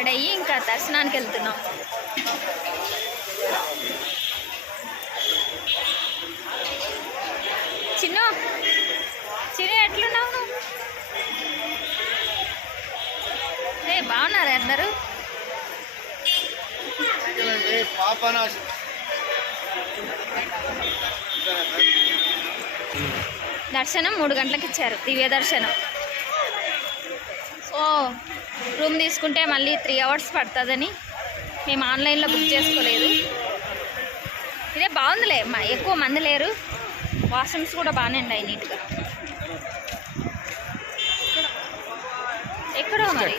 Ready అయ్యి ఇంకా దర్శనానికి వెళ్తున్నాం. చిన్న చిన్న ఎట్లున్నావు నువ్వు? ఏ బాగున్నారా అందరూ? దర్శనం మూడు గంటలకు ఇచ్చారు దివ్య దర్శనం. ఓ రూమ్ తీసుకుంటే మళ్ళీ త్రీ అవర్స్ పడుతుందని మేము ఆన్లైన్లో బుక్ చేసుకోలేదు. ఇదే బాగుందిలే ఎక్కువ మంది లేరు. వాష్రూమ్స్ కూడా బాగానే ఉన్నాయి నీట్గా. ఎక్కడో మరి?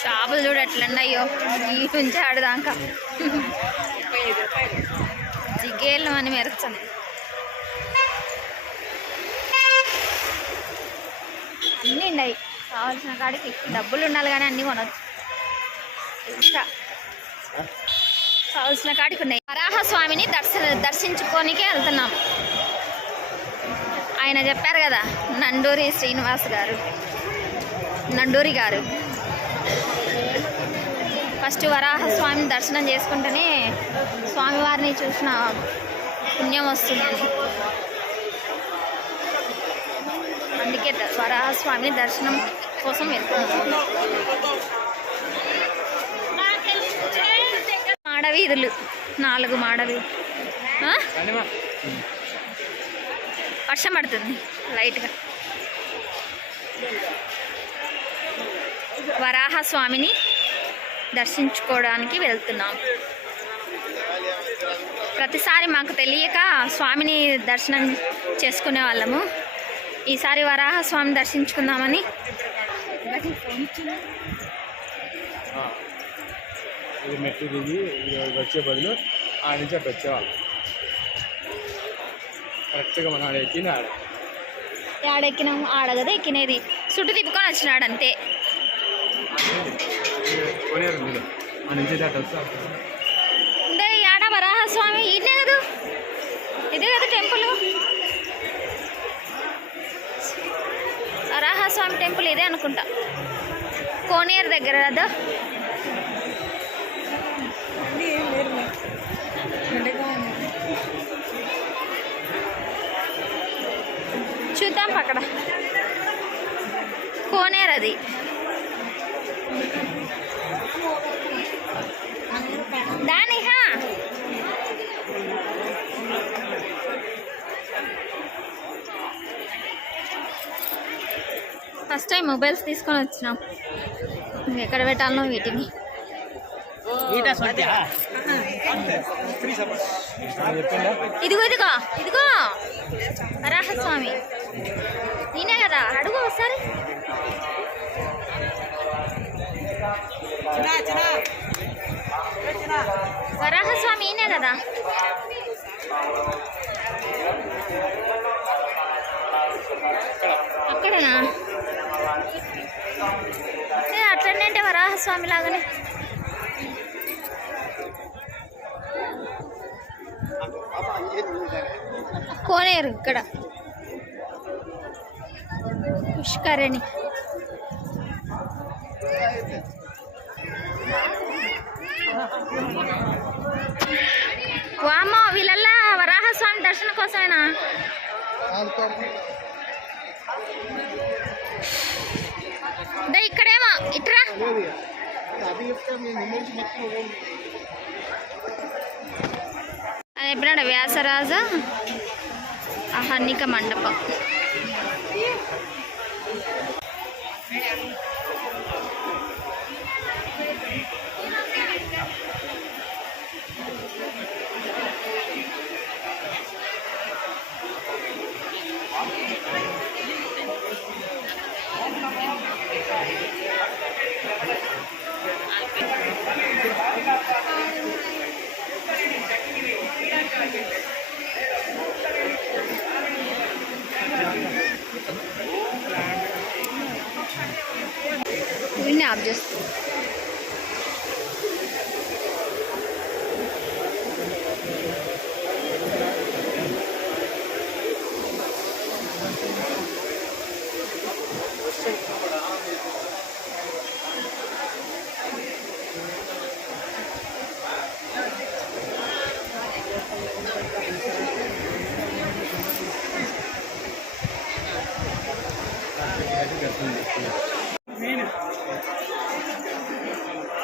షాపులు చూడు ఎట్లున్నాయో. ఈ నుంచి ఆడదాకా. జిగేళ్ళు అని మెరుస్తుంది అన్నీ ఉన్నాయి. కావాల్సిన కాడికి డబ్బులు ఉండాలి కానీ అన్నీ కొనవచ్చు ఇంకా. కావాల్సిన కాడికి ఉన్నాయి. వరాహ స్వామిని దర్శన దర్శించుకోనికే వెళ్తున్నాం. ఆయన చెప్పారు కదా నండూరి శ్రీనివాస్ గారు. నండూరి గారు. ఫస్ట్ వరాహ స్వామిని దర్శనం చేసుకుంటేనే స్వామివారిని చూసిన పుణ్యం వస్తుంది. అందుకే వరాహస్వామిని వరాహ దర్శనం కోసం వెళ్తున్నాను మాడవీధులు. నాలుగు మాడవి వర్షం పడుతుంది. లైట్గా. వరాహ స్వామిని దర్శించుకోవడానికి వెళ్తున్నాం. ప్రతిసారి మాకు తెలియక స్వామిని దర్శనం చేసుకునే వాళ్ళము. ఈసారి వరాహ స్వామిని దర్శించుకుందామని. ఆ. ఇది మెట్టు దిగి ఇది వచ్చే బదులు ఆ నుంచి అటు వచ్చేవాళ్ళు. కరెక్ట్గా మనం ఆడ ఎక్కింది ఆడ. ఆడెక్కినాం ఆడగదే ఎక్కినేది. చుట్టూ తిప్పుకొని వచ్చినాడు అంతే. స్వామి ఇదే కదా? ఇదే కదా టెంపుల్. వరాహ స్వామి టెంపుల్ ఇదే అనుకుంటా. కోనేరు దగ్గర కదా? చూద్దాం పక్కడ కోనేరు అది దాని హా ఫస్ట్ టైం మొబైల్స్ తీసుకొని వచ్చినాం. ఎక్కడ పెట్టాలనో వీటిని. ఇదిగో ఇదిగో ఇదిగో. వరాహస్వామి నేనే కదా అడుగు ఒకసారి. వరాహస్వామి ఈయనే కదా. అక్కడనా? అట్లనే అంటే వరాహస్వామి లాగానే. కోనేరు ఇక్కడ. పుష్కరణి. వామో వీళ్ళల్లా వరాహస్వామి దర్శనం కోసమేనా? దా ఇక్కడేమో. ఇట్రా. అది చెప్తే ఎప్పుడంటే వ్యాసరాజ అహర్నిక మండపం.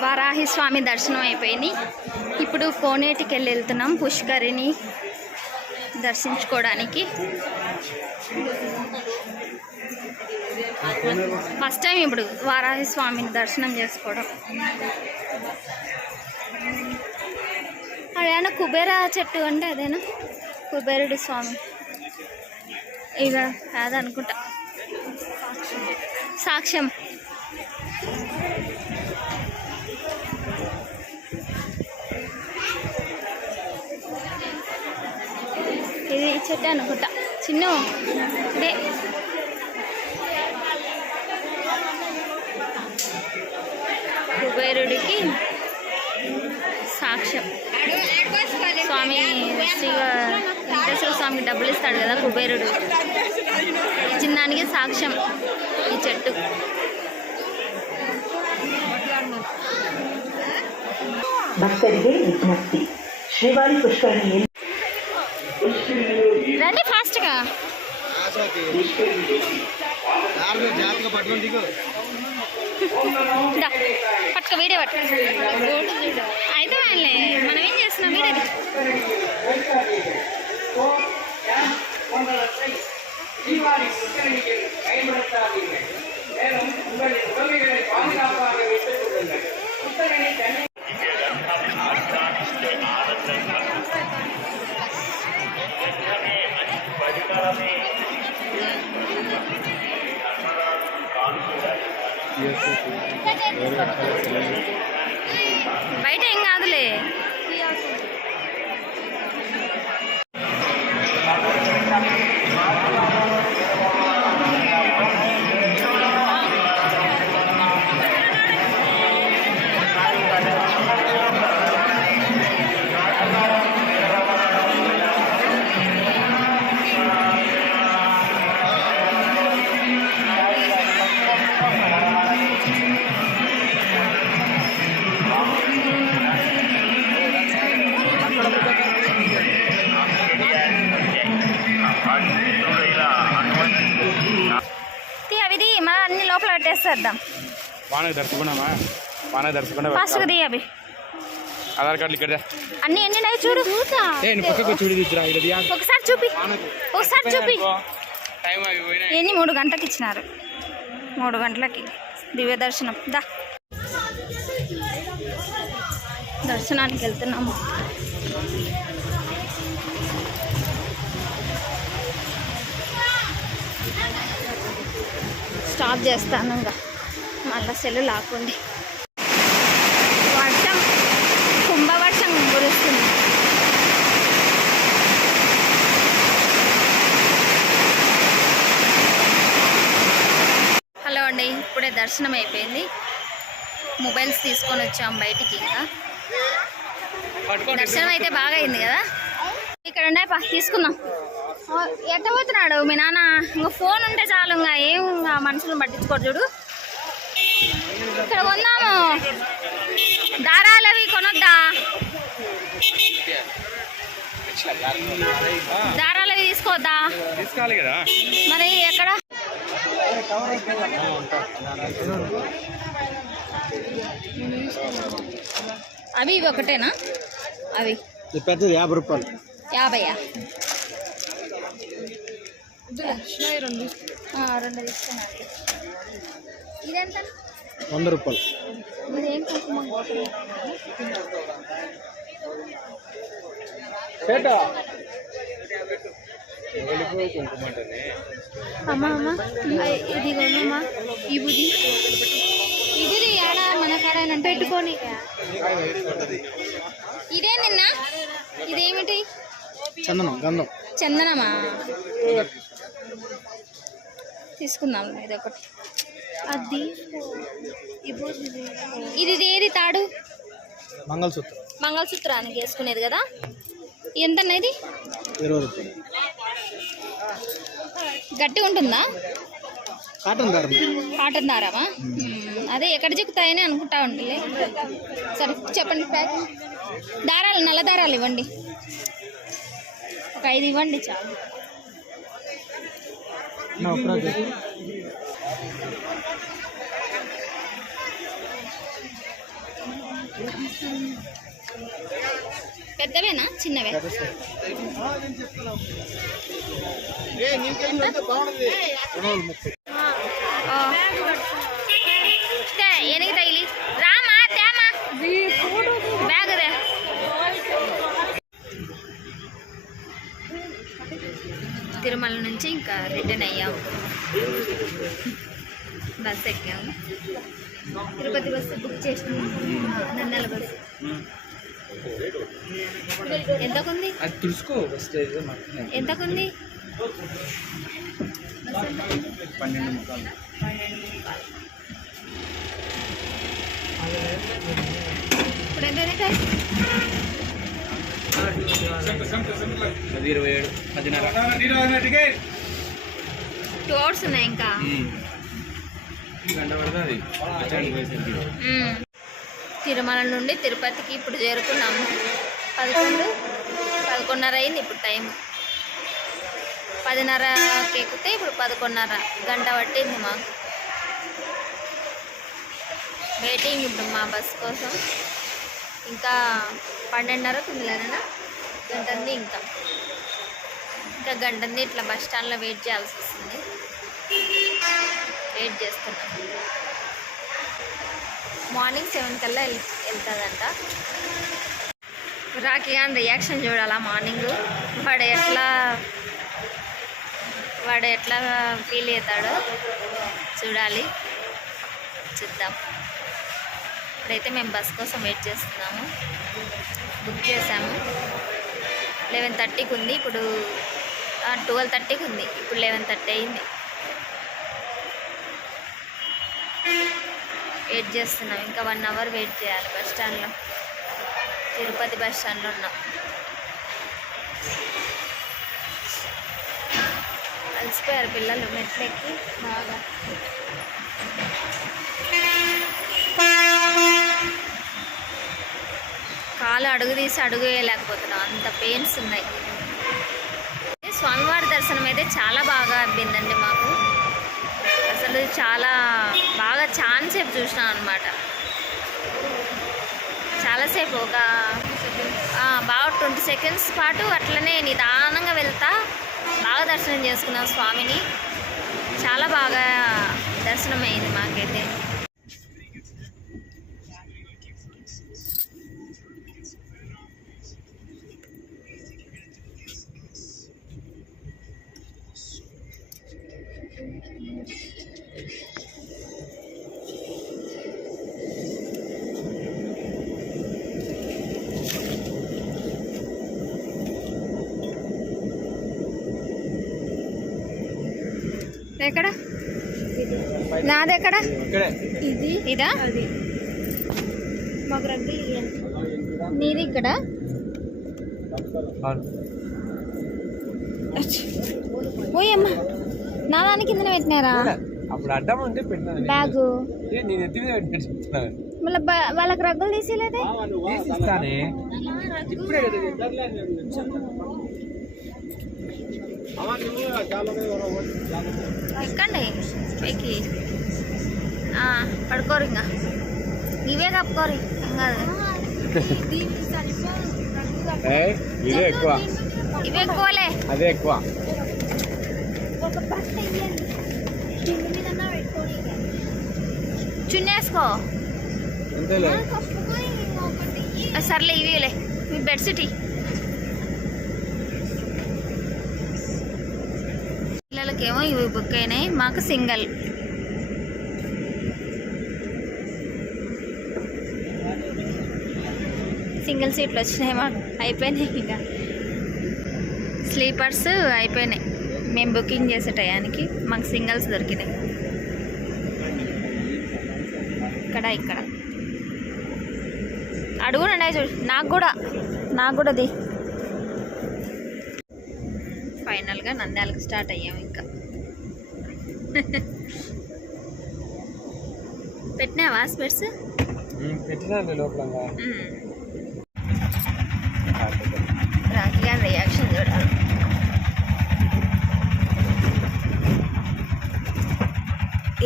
వారాహి స్వామి దర్శనం అయిపోయింది. ఇప్పుడు కోనేటికి వెళ్ళి వెళ్తున్నాం పుష్కరిని దర్శించుకోవడానికి. ఫస్ట్ టైం ఇప్పుడు వారాహి స్వామిని దర్శనం చేసుకోవడం. అదేనా కుబేర చెట్టు అంటే అదేనా? కుబేరుడు స్వామి. ఇక కాదనుకుంటా. సాక్ష్యం. ఇది చెట్టు అనుకుంటా. చిన్న ఇదే కుబేరుడికి సాక్ష్యం. స్వామి వెంకటేశ్వర స్వామికి డబ్బులు ఇస్తాడు కదా కుబేరుడు. ఇచ్చిన దానికి సాక్ష్యం ఈ చెట్టు. భక్తుడికి విజ్ఞప్తి. శ్రీవారి రండి ఫాస్ట్గా. పట్టుకో వీడియో పట్టుకో. అయితే మనం ఏం చేస్తాం? చేస్తున్నాం వీడియో తీ. బయట ఏం కాదులే Thank you. తీ అవి. ఆధార్ కార్డులు ఇక్కడ అన్ని ఎన్ని ఉన్నాయి చూడు. ఏ నువ్వు పక్కకు చూడి ఇక్కడ. ఒకసారి చూపి. ఒకసారి చూపి. టైం ఎన్ని? మూడు గంటలకు ఇచ్చినారు. మూడు గంటలకి. దివ్య దర్శనం. దా. దర్శనానికి వెళ్తున్నాము స్టాప్ చేస్తాను ఇంకా. మళ్ళీ సెల్లు లాక్కుంది. వర్షం కుంభవర్షం కురుస్తుంది. హలో అండి ఇప్పుడే దర్శనం అయిపోయింది. మొబైల్స్ తీసుకొని వచ్చాం బయటికి ఇంకా. దర్శనం అయితే బాగా అయింది కదా? ఇక్కడ ఉన్నాయి పా తీసుకుందాం. ఓ, ఎట్ట పోతున్నాడు మీ నాన్న? ఇంకా ఫోన్ ఉంటే చాలు ఇంకా ఏం మనుషులను పట్టించుకోడు చూడు. ఇక్కడ కొందాము. దారాలు అవి కొనొద్దా? దారాలు అవి తీసుకోవద్దా? తీసుకోవాలి కదా. మరి ఎక్కడ? అవి ఇవి ఒకటేనా? అవి. పెద్దది యాభై రూపాయలు. యాభైయా? ఆ, రెండు తీసుకున్నాను. ఇదెంత? వంద రూపాయలు. ఇదేం కుంకుమ అమ్మ అమ్మ ఐ- ఇది కొనమ్మా ఇబుది ఇబుది ఆడ మన కాడ పెట్టుకొని. ఇదే నిన్న? ఇదేమిటి? చందనం గంధం. చందనమా? తీసుకుందాం ఇది ఒకటి అది ఇది ఏది తాడు? మంగళసూత్రం. మంగళసూత్రానికి వేసుకునేది కదా? ఎంత ఇది? ఇరవై రూపాయలు. గట్టిగా ఉంటుందా? కాటన్ దారం. కాటన్ దారమా? అదే ఎక్కడ చిక్కుతాయని అనుకుంటా ఉంటుంది సరే చెప్పండి ప్యాక్. దారాలు నల్ల దారాలు ఇవ్వండి. ఒక ఐదు ఇవ్వండి చాలు. పెద్దవేనా? చిన్నవే? ఎనికి తగిలి? రామా తేమా? బ్యాగ్ తిరుమల నుంచి ఇంకా రిటర్న్ అయ్యాము బస్ ఎక్కాము. తిరుపతి బస్సు బుక్ చేసినాము నన్నెల బస్సు ఎంతకుంది అది తుడుచుకో ఎంతకుంది పన్నెండు ఇప్పుడు ఎంత? అది ఇరవై ఏడు పదిన్నర. టూ అవర్స్ ఉన్నాయి ఇంకా గంట పడుతుంది స్టాండ్ పోయేసరికి మ్మ్. తిరుమల నుండి తిరుపతికి ఇప్పుడు చేరుకున్నాము పదకొండు పదకొండున్నర అయింది ఇప్పుడు టైం. పదిన్నర ఎక్కితే ఇప్పుడు పదకొండున్నర గంట పట్టింది మాకు. వెయిటింగ్ ఇప్పుడు మా బస్ కోసం. ఇంకా పన్నెండున్నరకు ఉంది గంటంది ఇంకా. ఇంకా గంటంది ఇట్లా బస్ స్టాండ్లో వెయిట్ చేయాల్సి వస్తుంది. వెయిట్ చేస్తున్నాం. మార్నింగ్ సెవెన్ కల్లా వెళ్తుందంట. రాఖీ అని రియాక్షన్ చూడాలా మార్నింగ్ వాడు ఎట్లా వాడు ఎట్లా ఫీల్ అవుతాడో చూడాలి. చూద్దాం. ఇప్పుడైతే మేము బస్ కోసం వెయిట్ చేస్తున్నాము. బుక్ చేసాము లెవెన్ థర్టీకి ఉంది. ఇప్పుడు ట్వెల్వ్ థర్టీకి ఉంది. ఇప్పుడు లెవెన్ థర్టీ అయింది. వెయిట్ చేస్తున్నాం. ఇంకా వన్ అవర్ వెయిట్ చేయాలి బస్ స్టాండ్లో. తిరుపతి బస్ స్టాండ్లో ఉన్నాం. అలసిపోయారు పిల్లలు మెట్లెక్కి. బాగా. కాలు అడుగు తీసి అడుగు వేయలేకపోతున్నాం. అంత పెయిన్స్ ఉన్నాయి. స్వామివారి దర్శనం అయితే చాలా బాగా అబ్బిందండి మాకు. అసలు చాలా చాలాసేపు సేపు చూసినాం అనమాట చాలాసేపు ఒక బాగా ట్వంటీ సెకండ్స్ పాటు అట్లనే నిదానంగా వెళ్తా బాగా దర్శనం చేసుకున్నాం స్వామిని. చాలా బాగా దర్శనం అయింది మాకైతే. ఎక్కడ? నాది ఎక్కడ ఇక్కడే. ఇది. ఇదా? మాకు నీది ఇక్కడ? ఓయమ్మా నా దాని కిందనే పెట్టినారా? అప్పుడు అడ్డం ఉంటే పెట్టినాను బ్యాగు. ఏ, నేను ఎత్తి మీద పెట్టినట్టు చెప్తున్నాను మళ్ళీ వాళ్ళకి రగ్గులు తీసేలేదే ఇప్పుడే కదా ఎక్కండి. పైకి. ఆ, పడుకోరు ఇంకా. ఇవే కప్పుకోరు. ఏం కాదు. ఏయ్, ఇదే ఎక్కువ. ఇవే ఎక్కువలే. అదే ఎక్కువ. చున్నేసుకో. సర్లే ఇవిలే మీ బెడ్షీట్ ఇయ్యి. ఇవి బుక్ అయినాయి. మాకు సింగల్. సింగిల్ సీట్లు వచ్చినాయి మాకు. అయిపోయినాయి ఇక. స్లీపర్స్ అయిపోయినాయి. మేము బుకింగ్ చేసే టయానికి మాకు సింగిల్స్ దొరికినాయి. ఇక్కడ ఇక్కడ. అడుగునండి చూడు. నాకు కూడా. నాకు కూడా అది ఫైనల్గా నంద్యాలకు స్టార్ట్ అయ్యాము. పెట్టినావా స్పెట్స్? పెట్టినా లోపల రాఖీ గారి రియాక్షన్ చూడాలి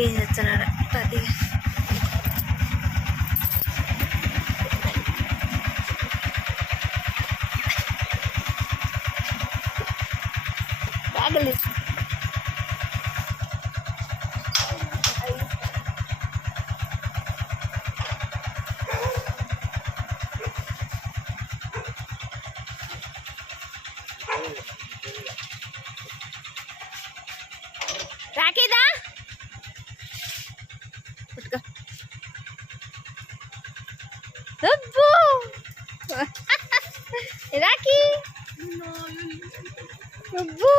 ఏం చేస్తున్నాడు? పది. రాఖీదా పట్టుకో అబ్బో రాఖీ అబ్బో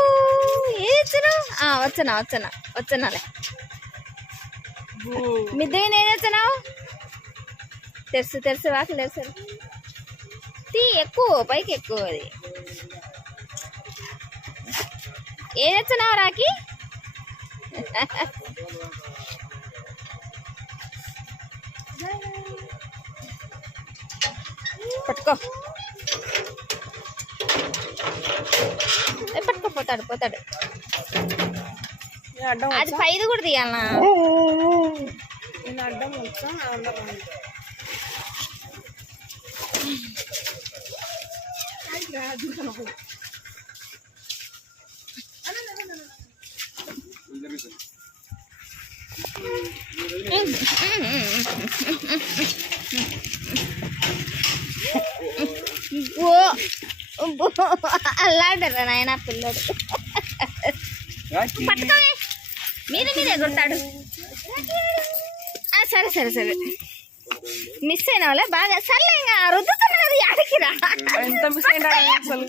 ఏ ఇచ్చాను వచ్చనా వచ్చనా వచ్చనాలే మిద్ద మీద ఏం తెచ్చినావు తెరుసు తెరుసు వాకిలు తెరుసు తీ ఎక్కువ పైకి ఎక్కువ అది ఏం తెచ్చినావు రాఖీ? పట్టుకో. ఏ, పట్టుకో పోతాడు పోతాడు. అది పైది కూడా తీయాలనా? ఓ అల్లాడరా నాయన పిల్లడు పట్టుకోవే మీద మీద ఎగురుతాడు ఆ, సరే సరే సరే మిస్ అయిన వాళ్ళే బాగా సర్లే ఇంకా రుద్దుతున్నది అడిగిరా ఎంత మిస్ అయినా అసలు